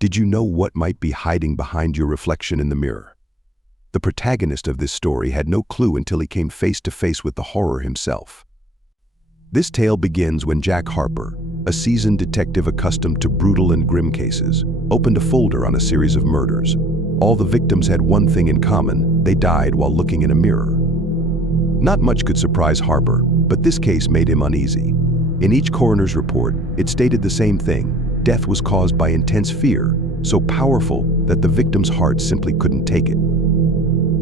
Did you know what might be hiding behind your reflection in the mirror? The protagonist of this story had no clue until he came face to face with the horror himself. This tale begins when Jack Harper, a seasoned detective accustomed to brutal and grim cases, opened a folder on a series of murders. All the victims had one thing in common: they died while looking in a mirror. Not much could surprise Harper, but this case made him uneasy. In each coroner's report, it stated the same thing: death was caused by intense fear, so powerful that the victim's heart simply couldn't take it.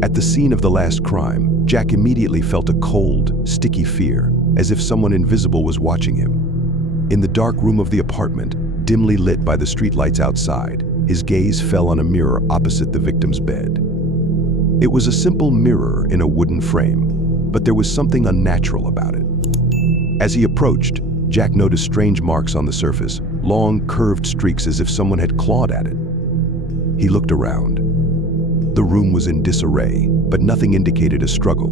At the scene of the last crime, Jack immediately felt a cold, sticky fear, as if someone invisible was watching him. In the dark room of the apartment, dimly lit by the streetlights outside, his gaze fell on a mirror opposite the victim's bed. It was a simple mirror in a wooden frame, but there was something unnatural about it. As he approached, Jack noticed strange marks on the surface, long, curved streaks as if someone had clawed at it. He looked around. The room was in disarray, but nothing indicated a struggle.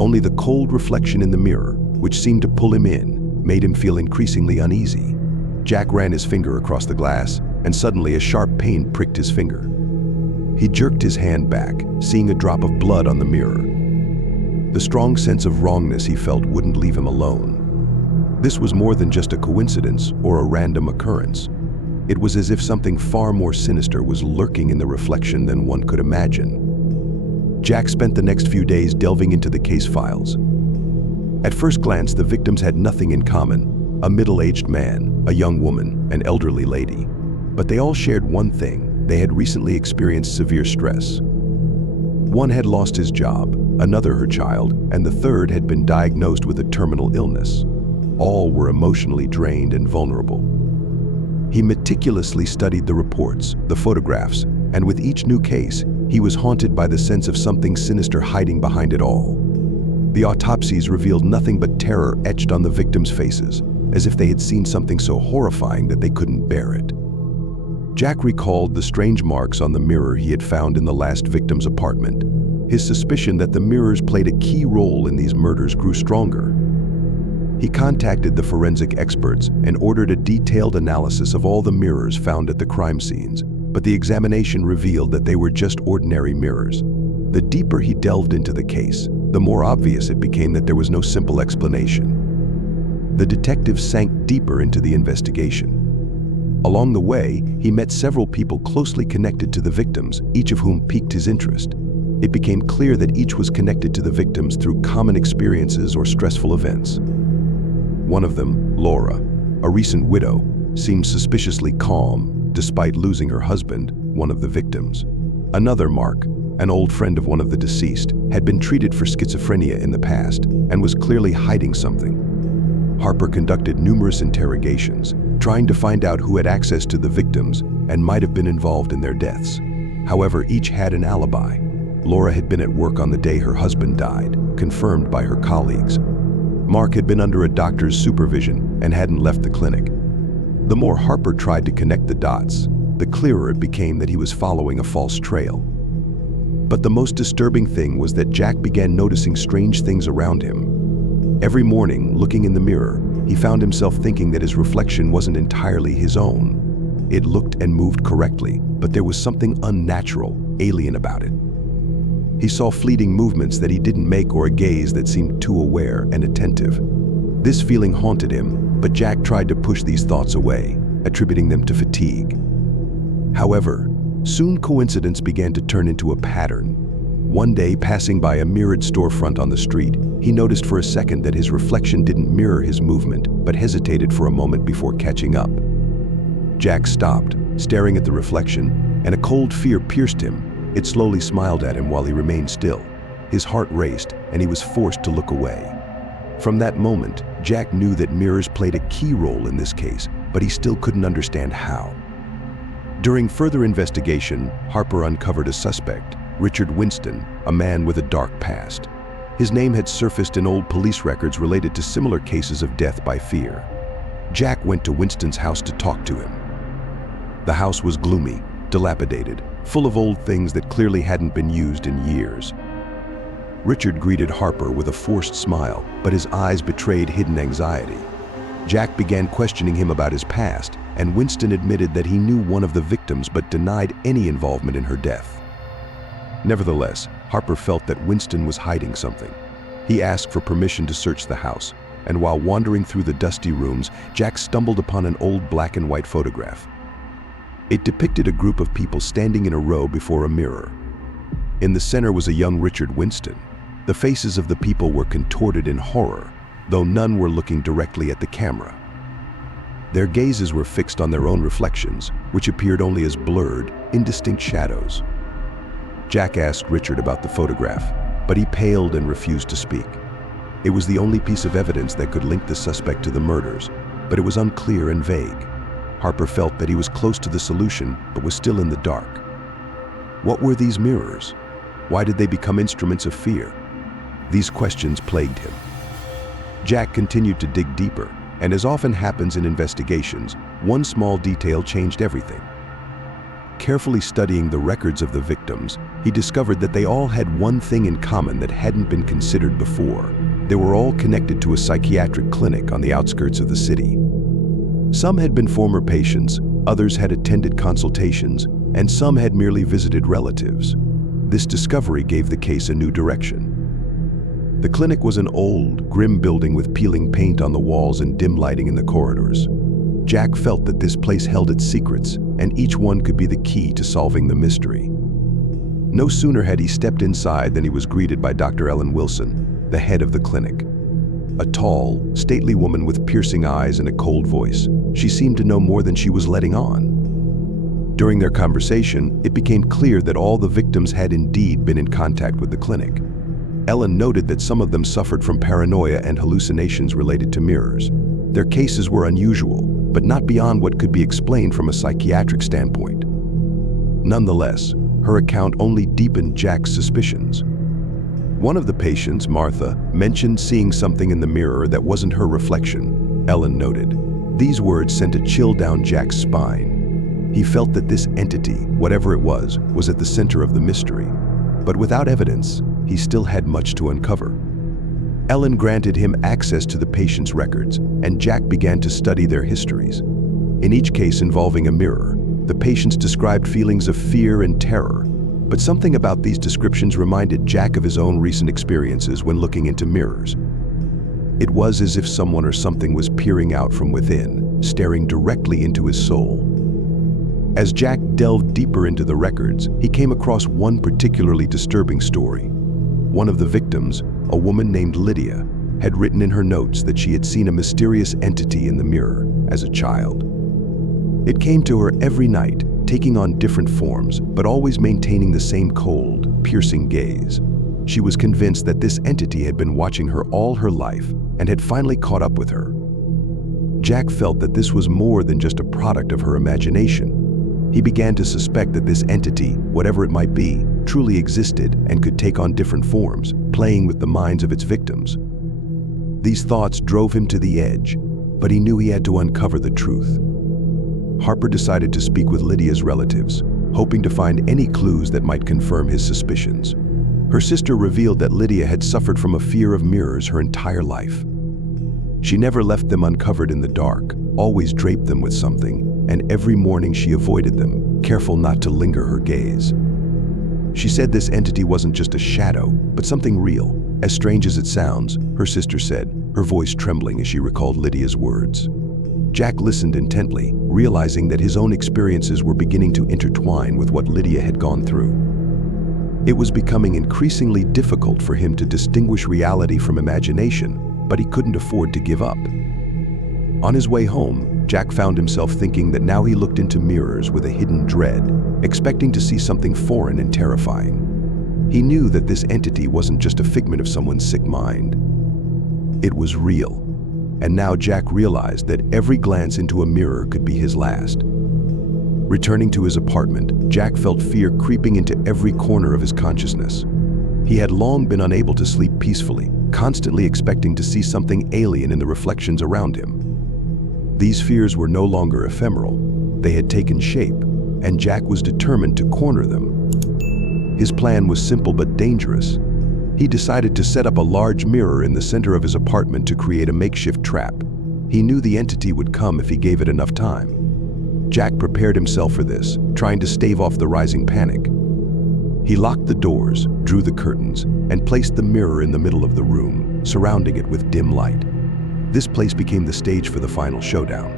Only the cold reflection in the mirror, which seemed to pull him in, made him feel increasingly uneasy. Jack ran his finger across the glass, and suddenly a sharp pain pricked his finger. He jerked his hand back, seeing a drop of blood on the mirror. The strong sense of wrongness he felt wouldn't leave him alone. This was more than just a coincidence or a random occurrence. It was as if something far more sinister was lurking in the reflection than one could imagine. Jack spent the next few days delving into the case files. At first glance, the victims had nothing in common: a middle-aged man, a young woman, an elderly lady. But they all shared one thing: they had recently experienced severe stress. One had lost his job, another her child, and the third had been diagnosed with a terminal illness. All were emotionally drained and vulnerable. He meticulously studied the reports, the photographs, and with each new case, he was haunted by the sense of something sinister hiding behind it all. The autopsies revealed nothing but terror etched on the victims' faces, as if they had seen something so horrifying that they couldn't bear it. Jack recalled the strange marks on the mirror he had found in the last victim's apartment. His suspicion that the mirrors played a key role in these murders grew stronger. He contacted the forensic experts and ordered a detailed analysis of all the mirrors found at the crime scenes, but the examination revealed that they were just ordinary mirrors. The deeper he delved into the case, the more obvious it became that there was no simple explanation. The detective sank deeper into the investigation. Along the way, he met several people closely connected to the victims, each of whom piqued his interest. It became clear that each was connected to the victims through common experiences or stressful events. One of them, Laura, a recent widow, seemed suspiciously calm despite losing her husband, one of the victims. Another, Mark, an old friend of one of the deceased, had been treated for schizophrenia in the past and was clearly hiding something. Harper conducted numerous interrogations, trying to find out who had access to the victims and might have been involved in their deaths. However, each had an alibi. Laura had been at work on the day her husband died, confirmed by her colleagues. Mark had been under a doctor's supervision and hadn't left the clinic. The more Harper tried to connect the dots, the clearer it became that he was following a false trail. But the most disturbing thing was that Jack began noticing strange things around him. Every morning, looking in the mirror, he found himself thinking that his reflection wasn't entirely his own. It looked and moved correctly, but there was something unnatural, alien about it. He saw fleeting movements that he didn't make or a gaze that seemed too aware and attentive. This feeling haunted him, but Jack tried to push these thoughts away, attributing them to fatigue. However, soon coincidence began to turn into a pattern. One day, passing by a mirrored storefront on the street, he noticed for a second that his reflection didn't mirror his movement, but hesitated for a moment before catching up. Jack stopped, staring at the reflection, and a cold fear pierced him. It slowly smiled at him while he remained still. His heart raced, and he was forced to look away. From that moment, Jack knew that mirrors played a key role in this case, but he still couldn't understand how. During further investigation, Harper uncovered a suspect, Richard Winston, a man with a dark past. His name had surfaced in old police records related to similar cases of death by fear. Jack went to Winston's house to talk to him. The house was gloomy, dilapidated, full of old things that clearly hadn't been used in years. Richard greeted Harper with a forced smile, but his eyes betrayed hidden anxiety. Jack began questioning him about his past, and Winston admitted that he knew one of the victims but denied any involvement in her death. Nevertheless, Harper felt that Winston was hiding something. He asked for permission to search the house, and while wandering through the dusty rooms, Jack stumbled upon an old black and white photograph. It depicted a group of people standing in a row before a mirror. In the center was a young Richard Winston. The faces of the people were contorted in horror, though none were looking directly at the camera. Their gazes were fixed on their own reflections, which appeared only as blurred, indistinct shadows. Jack asked Richard about the photograph, but he paled and refused to speak. It was the only piece of evidence that could link the suspect to the murders, but it was unclear and vague. Harper felt that he was close to the solution, but was still in the dark. What were these mirrors? Why did they become instruments of fear? These questions plagued him. Jack continued to dig deeper, and as often happens in investigations, one small detail changed everything. Carefully studying the records of the victims, he discovered that they all had one thing in common that hadn't been considered before. They were all connected to a psychiatric clinic on the outskirts of the city. Some had been former patients, others had attended consultations, and some had merely visited relatives. This discovery gave the case a new direction. The clinic was an old, grim building with peeling paint on the walls and dim lighting in the corridors. Jack felt that this place held its secrets, and each one could be the key to solving the mystery. No sooner had he stepped inside than he was greeted by Dr. Ellen Wilson, the head of the clinic. A tall, stately woman with piercing eyes and a cold voice. She seemed to know more than she was letting on. During their conversation, it became clear that all the victims had indeed been in contact with the clinic. Ellen noted that some of them suffered from paranoia and hallucinations related to mirrors. Their cases were unusual, but not beyond what could be explained from a psychiatric standpoint. Nonetheless, her account only deepened Jack's suspicions. One of the patients, Martha, mentioned seeing something in the mirror that wasn't her reflection, Ellen noted. These words sent a chill down Jack's spine. He felt that this entity, whatever it was at the center of the mystery. But without evidence, he still had much to uncover. Ellen granted him access to the patient's records, and Jack began to study their histories. In each case involving a mirror, the patients described feelings of fear and terror, but something about these descriptions reminded Jack of his own recent experiences when looking into mirrors. It was as if someone or something was peering out from within, staring directly into his soul. As Jack delved deeper into the records, he came across one particularly disturbing story. One of the victims, a woman named Lydia, had written in her notes that she had seen a mysterious entity in the mirror as a child. It came to her every night, taking on different forms, but always maintaining the same cold, piercing gaze. She was convinced that this entity had been watching her all her life and had finally caught up with her. Jack felt that this was more than just a product of her imagination. He began to suspect that this entity, whatever it might be, truly existed and could take on different forms, playing with the minds of its victims. These thoughts drove him to the edge, but he knew he had to uncover the truth. Harper decided to speak with Lydia's relatives, hoping to find any clues that might confirm his suspicions. Her sister revealed that Lydia had suffered from a fear of mirrors her entire life. She never left them uncovered in the dark, always draped them with something, and every morning she avoided them, careful not to linger her gaze. She said this entity wasn't just a shadow, but something real. As strange as it sounds, her sister said, her voice trembling as she recalled Lydia's words. Jack listened intently, realizing that his own experiences were beginning to intertwine with what Lydia had gone through. It was becoming increasingly difficult for him to distinguish reality from imagination, but he couldn't afford to give up. On his way home, Jack found himself thinking that now he looked into mirrors with a hidden dread, expecting to see something foreign and terrifying. He knew that this entity wasn't just a figment of someone's sick mind. It was real, and now Jack realized that every glance into a mirror could be his last. Returning to his apartment, Jack felt fear creeping into every corner of his consciousness. He had long been unable to sleep peacefully, constantly expecting to see something alien in the reflections around him. These fears were no longer ephemeral. They had taken shape, and Jack was determined to corner them. His plan was simple but dangerous. He decided to set up a large mirror in the center of his apartment to create a makeshift trap. He knew the entity would come if he gave it enough time. Jack prepared himself for this, trying to stave off the rising panic. He locked the doors, drew the curtains, and placed the mirror in the middle of the room, surrounding it with dim light. This place became the stage for the final showdown.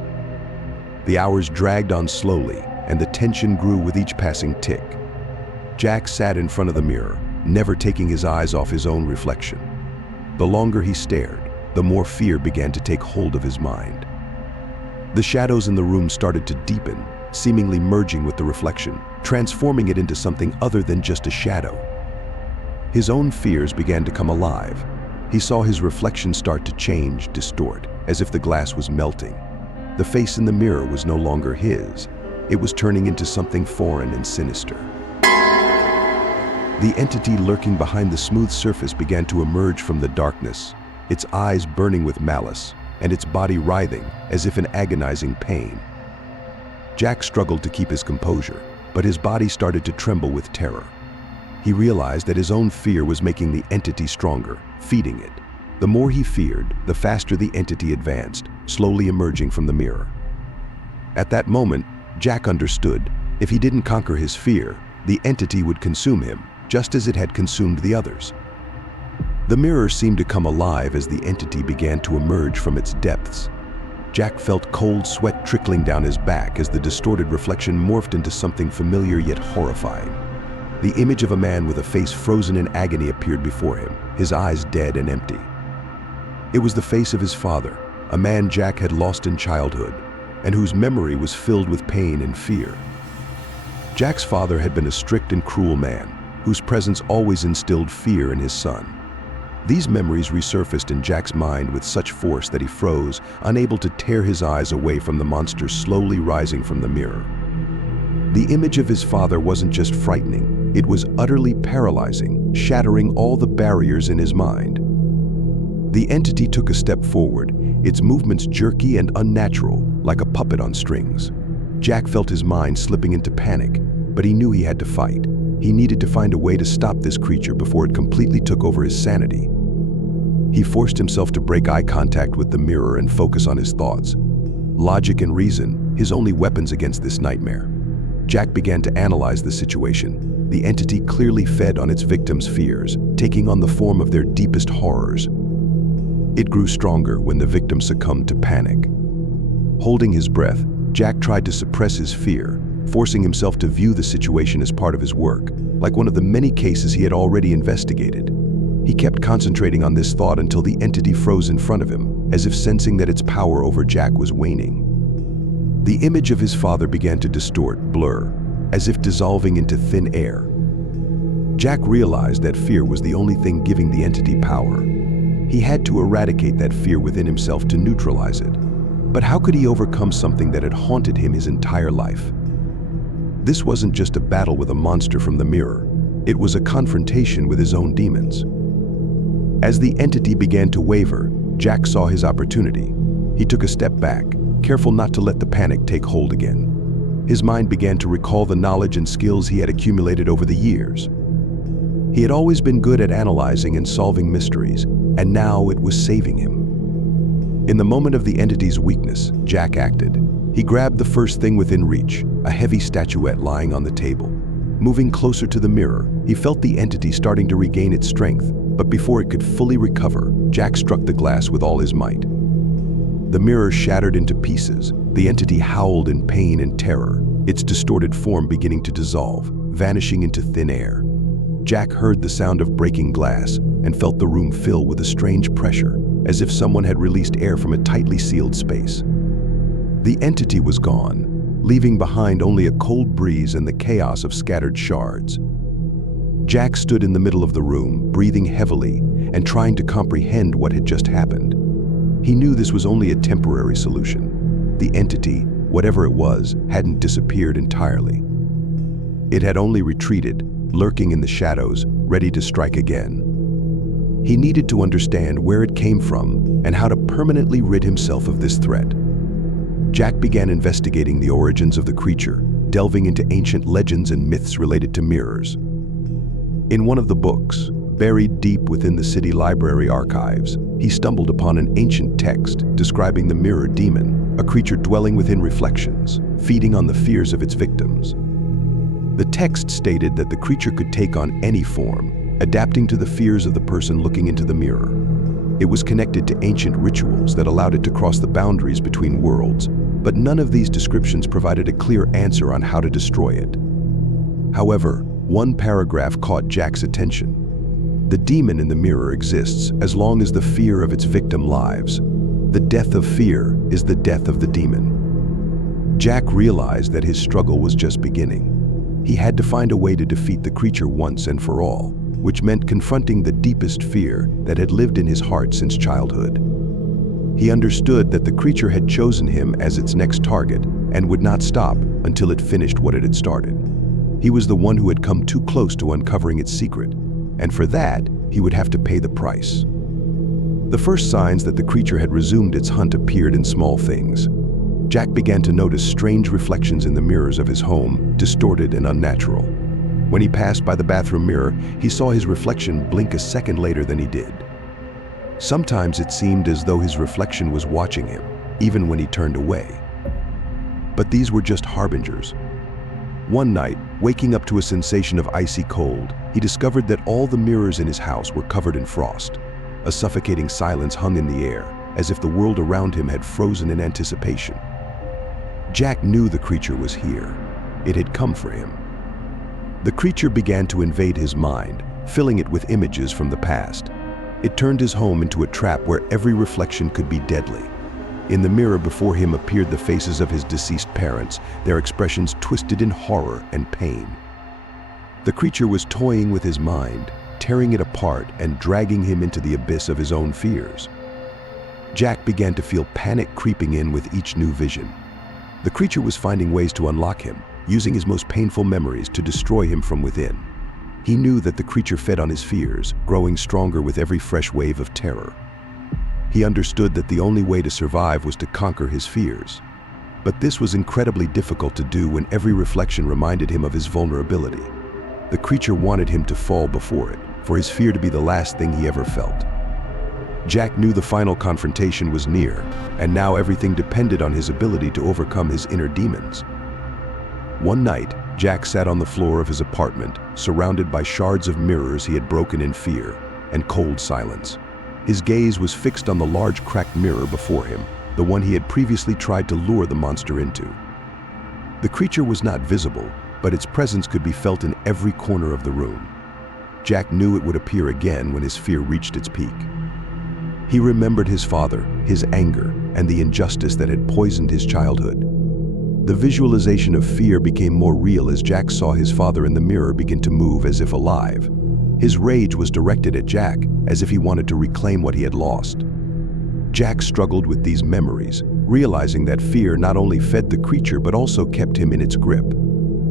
The hours dragged on slowly, and the tension grew with each passing tick. Jack sat in front of the mirror, never taking his eyes off his own reflection. The longer he stared, the more fear began to take hold of his mind. The shadows in the room started to deepen, seemingly merging with the reflection, transforming it into something other than just a shadow. His own fears began to come alive. He saw his reflection start to change, distort, as if the glass was melting. The face in the mirror was no longer his. It was turning into something foreign and sinister. The entity lurking behind the smooth surface began to emerge from the darkness, its eyes burning with malice, and its body writhing as if in agonizing pain. Jack struggled to keep his composure, but his body started to tremble with terror. He realized that his own fear was making the entity stronger, feeding it. The more he feared, the faster the entity advanced, slowly emerging from the mirror. At that moment, Jack understood, if he didn't conquer his fear, the entity would consume him, just as it had consumed the others. The mirror seemed to come alive as the entity began to emerge from its depths. Jack felt cold sweat trickling down his back as the distorted reflection morphed into something familiar yet horrifying. The image of a man with a face frozen in agony appeared before him, his eyes dead and empty. It was the face of his father, a man Jack had lost in childhood, and whose memory was filled with pain and fear. Jack's father had been a strict and cruel man, whose presence always instilled fear in his son. These memories resurfaced in Jack's mind with such force that he froze, unable to tear his eyes away from the monster slowly rising from the mirror. The image of his father wasn't just frightening, it was utterly paralyzing, shattering all the barriers in his mind. The entity took a step forward, its movements jerky and unnatural, like a puppet on strings. Jack felt his mind slipping into panic, but he knew he had to fight. He needed to find a way to stop this creature before it completely took over his sanity. He forced himself to break eye contact with the mirror and focus on his thoughts. Logic and reason, his only weapons against this nightmare. Jack began to analyze the situation. The entity clearly fed on its victims' fears, taking on the form of their deepest horrors. It grew stronger when the victim succumbed to panic. Holding his breath, Jack tried to suppress his fear, forcing himself to view the situation as part of his work, like one of the many cases he had already investigated. He kept concentrating on this thought until the entity froze in front of him, as if sensing that its power over Jack was waning. The image of his father began to distort, blur, as if dissolving into thin air. Jack realized that fear was the only thing giving the entity power. He had to eradicate that fear within himself to neutralize it. But how could he overcome something that had haunted him his entire life? This wasn't just a battle with a monster from the mirror. It was a confrontation with his own demons. As the entity began to waver, Jack saw his opportunity. He took a step back, careful not to let the panic take hold again. His mind began to recall the knowledge and skills he had accumulated over the years. He had always been good at analyzing and solving mysteries, and now it was saving him. In the moment of the entity's weakness, Jack acted. He grabbed the first thing within reach, a heavy statuette lying on the table. Moving closer to the mirror, he felt the entity starting to regain its strength, but before it could fully recover, Jack struck the glass with all his might. The mirror shattered into pieces. The entity howled in pain and terror, its distorted form beginning to dissolve, vanishing into thin air. Jack heard the sound of breaking glass and felt the room fill with a strange pressure, as if someone had released air from a tightly sealed space. The entity was gone, leaving behind only a cold breeze and the chaos of scattered shards. Jack stood in the middle of the room, breathing heavily and trying to comprehend what had just happened. He knew this was only a temporary solution. The entity, whatever it was, hadn't disappeared entirely. It had only retreated, lurking in the shadows, ready to strike again. He needed to understand where it came from and how to permanently rid himself of this threat. Jack began investigating the origins of the creature, delving into ancient legends and myths related to mirrors. In one of the books, buried deep within the city library archives, he stumbled upon an ancient text describing the mirror demon, a creature dwelling within reflections. feeding on the fears of its victims. The text stated that the creature could take on any form, adapting to the fears of the person looking into the mirror. It was connected to ancient rituals that allowed it to cross the boundaries between worlds, but none of these descriptions provided a clear answer on how to destroy it. However, one paragraph caught Jack's attention. The demon in the mirror exists as long as the fear of its victim lives. The death of fear is the death of the demon. Jack realized that his struggle was just beginning. He had to find a way to defeat the creature once and for all, which meant confronting the deepest fear that had lived in his heart since childhood. He understood that the creature had chosen him as its next target and would not stop until it finished what it had started. He was the one who had come too close to uncovering its secret, and for that, he would have to pay the price. The first signs that the creature had resumed its hunt appeared in small things. Jack began to notice strange reflections in the mirrors of his home, distorted and unnatural. When he passed by the bathroom mirror, he saw his reflection blink a second later than he did. Sometimes it seemed as though his reflection was watching him, even when he turned away. But these were just harbingers. One night, waking up to a sensation of icy cold, he discovered that all the mirrors in his house were covered in frost. A suffocating silence hung in the air, as if the world around him had frozen in anticipation. Jack knew the creature was here. It had come for him. The creature began to invade his mind, filling it with images from the past. It turned his home into a trap where every reflection could be deadly. In the mirror before him appeared the faces of his deceased parents, their expressions twisted in horror and pain. The creature was toying with his mind, tearing it apart and dragging him into the abyss of his own fears. Jack began to feel panic creeping in with each new vision. The creature was finding ways to unlock him, using his most painful memories to destroy him from within. He knew that the creature fed on his fears, growing stronger with every fresh wave of terror. He understood that the only way to survive was to conquer his fears. But this was incredibly difficult to do when every reflection reminded him of his vulnerability. The creature wanted him to fall before it, for his fear to be the last thing he ever felt. Jack knew the final confrontation was near, and now everything depended on his ability to overcome his inner demons. One night, Jack sat on the floor of his apartment, surrounded by shards of mirrors he had broken in fear, and cold silence. His gaze was fixed on the large cracked mirror before him, the one he had previously tried to lure the monster into. The creature was not visible, but its presence could be felt in every corner of the room. Jack knew it would appear again when his fear reached its peak. He remembered his father, his anger, and the injustice that had poisoned his childhood. The visualization of fear became more real as Jack saw his father in the mirror begin to move as if alive. His rage was directed at Jack, as if he wanted to reclaim what he had lost. Jack struggled with these memories, realizing that fear not only fed the creature but also kept him in its grip.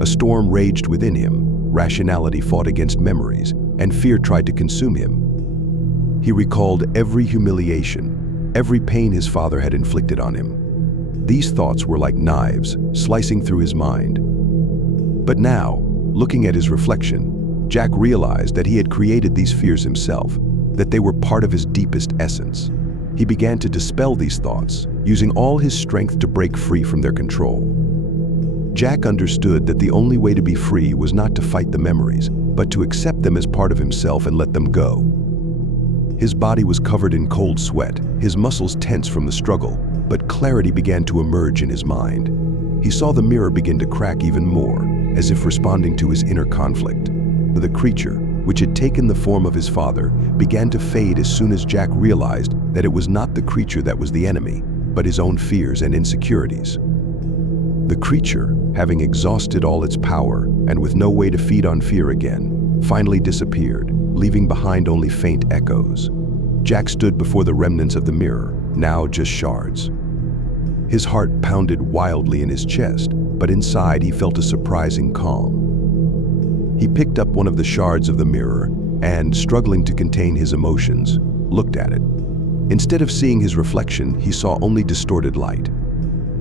A storm raged within him, rationality fought against memories, and fear tried to consume him. He recalled every humiliation, every pain his father had inflicted on him. These thoughts were like knives, slicing through his mind. But now, looking at his reflection, Jack realized that he had created these fears himself, that they were part of his deepest essence. He began to dispel these thoughts, using all his strength to break free from their control. Jack understood that the only way to be free was not to fight the memories, but to accept them as part of himself and let them go. His body was covered in cold sweat, his muscles tense from the struggle, but clarity began to emerge in his mind. He saw the mirror begin to crack even more, as if responding to his inner conflict. The creature, which had taken the form of his father, began to fade as soon as Jack realized that it was not the creature that was the enemy, but his own fears and insecurities. The creature, having exhausted all its power and with no way to feed on fear again, finally disappeared, leaving behind only faint echoes. Jack stood before the remnants of the mirror, now just shards. His heart pounded wildly in his chest, but inside he felt a surprising calm. He picked up one of the shards of the mirror and, struggling to contain his emotions, looked at it. Instead of seeing his reflection, he saw only distorted light.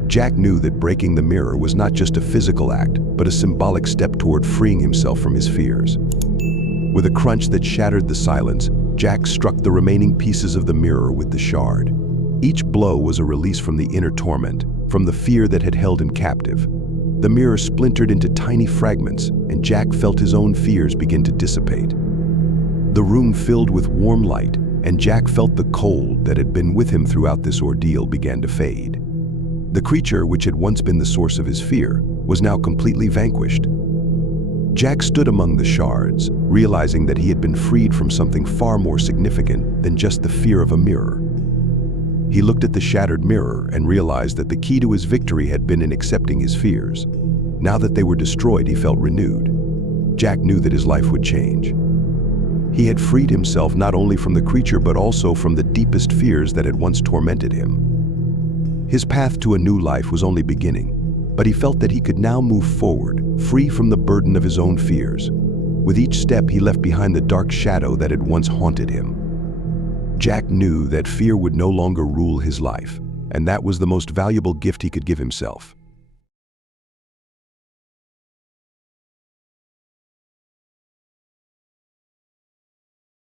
Jack knew that breaking the mirror was not just a physical act, but a symbolic step toward freeing himself from his fears. With a crunch that shattered the silence, Jack struck the remaining pieces of the mirror with the shard. Each blow was a release from the inner torment, from the fear that had held him captive. The mirror splintered into tiny fragments, and Jack felt his own fears begin to dissipate. The room filled with warm light, and Jack felt the cold that had been with him throughout this ordeal began to fade. The creature, which had once been the source of his fear, was now completely vanquished. Jack stood among the shards, realizing that he had been freed from something far more significant than just the fear of a mirror. He looked at the shattered mirror and realized that the key to his victory had been in accepting his fears. Now that they were destroyed, he felt renewed. Jack knew that his life would change. He had freed himself not only from the creature but also from the deepest fears that had once tormented him. His path to a new life was only beginning, but he felt that he could now move forward, free from the burden of his own fears. With each step, he left behind the dark shadow that had once haunted him. Jack knew that fear would no longer rule his life, and that was the most valuable gift he could give himself.